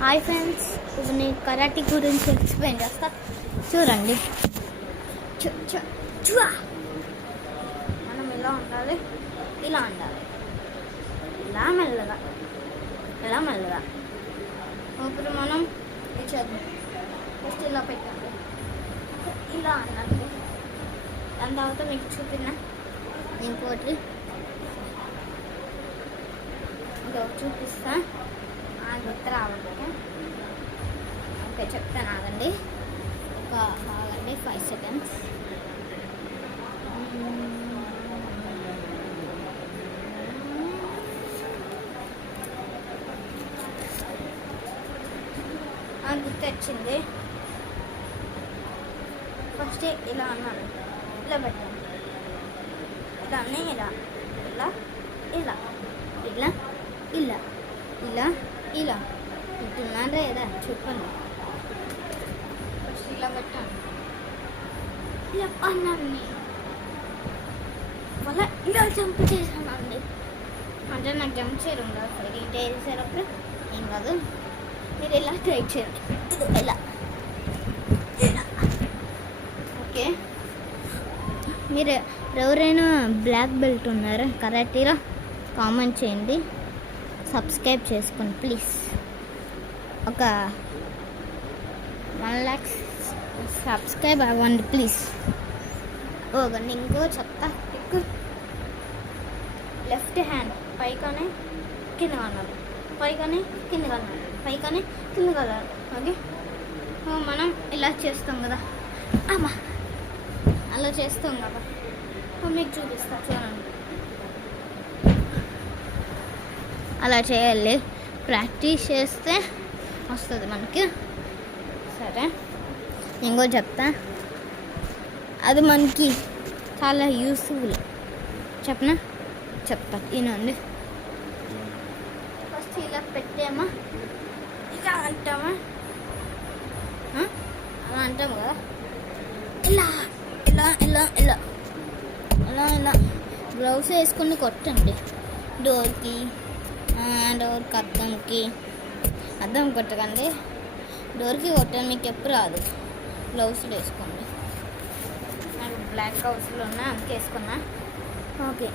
Hi friends, ఇప్పుడు నేను karate గురించి ఎక్స్ప్లెయిన్ చేస్తా. చూడండి. మనం ఇలా ఉండాలి, ఇలా ఉండాలి, ఇలా మెల్లగా, ఇలా మెల్లగా. ఇప్పుడు మనం చేద్దాం. ఫస్ట్ ఇలా పెట్టండి, ఇలా అన్నది. దాని తర్వాత మీకు చూపిన ఇంకోటి చూపిస్తా. గుర్తు రావాలి. ఓకే, చెప్తాను, ఆగండి. ఆగండి 5 seconds. గుర్తొచ్చింది. ఫస్ట్ ఇలా అన్నాను, ఇలా పెట్టాను, ఇలా అన్నీ, ఇలా ఇలా ఇలా ఇలా ఇలా ఇలా ఇలా ఉంటున్నాను లేదా చెప్పండి. ఫస్ట్ ఇలా పెట్టాను, ఇలా అన్నాను, మళ్ళీ ఇలా జంప్ చేశానండి. అంటే నాకు జంప్ చేయడం కాదు, సరిగ్గా ఇంటి వేసేటప్పుడు ఏం కాదు. మీరు ఇలా ట్రై చేయండి, ఇలా ఇలా. ఓకే, మీరు ఎవరైనా బ్లాక్ బెల్ట్ ఉన్నారా కరాటీలో కామెంట్ చేయండి, సబ్స్క్రైబ్ చేసుకోండి ప్లీజ్. ఒక 1 lakh సబ్స్క్రైబ్ అవ్వండి ప్లీజ్. ఓకండి, ఇంకో చెప్తా. లెఫ్ట్ హ్యాండ్ పైకనే కింద కన్నాడు, పైకనే కింద కన్నాడు, పైకనే కింద కన్నాడు. ఓకే, మనం ఇలా చేస్తాం కదా, అమ్మా అలా చేస్తాం కదా. మీకు చూపిస్తా, చూడండి. అలా చేయాలి, ప్రాక్టీస్ చేస్తే వస్తుంది మనకి. సరే, ఇంకో చెప్తా, అది మనకి చాలా యూస్ఫుల్. చెప్తా వినండి. ఫస్ట్ ఇలా పెట్టామా, ఇలా అంటామా, అలా అంటాము కదా, ఇలా ఇలా ఇలా ఇలా ఇలా ఇలా. గ్లౌస్ వేసుకుని కొట్టండి డోర్కి, డోర్కి అద్దం కొట్టకండి, డోర్కి కొట్టండి. మీకు ఎప్పుడు రాదు, గ్లౌస్లు వేసుకోండి. నాకు బ్లాక్ గ్లౌస్లు ఉన్నా అందుకే వేసుకున్నా. ఓకే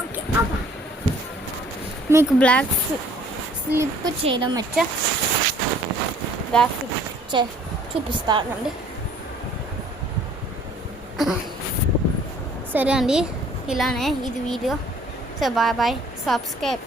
ఓకే, మీకు బ్లాక్ స్లిప్ చేయడం వచ్చా? బ్లాక్ స్లిప్ చూపిస్తానండి. సరే అండి, ఇలానే ఇది వీడియో. So bye bye, subscribe.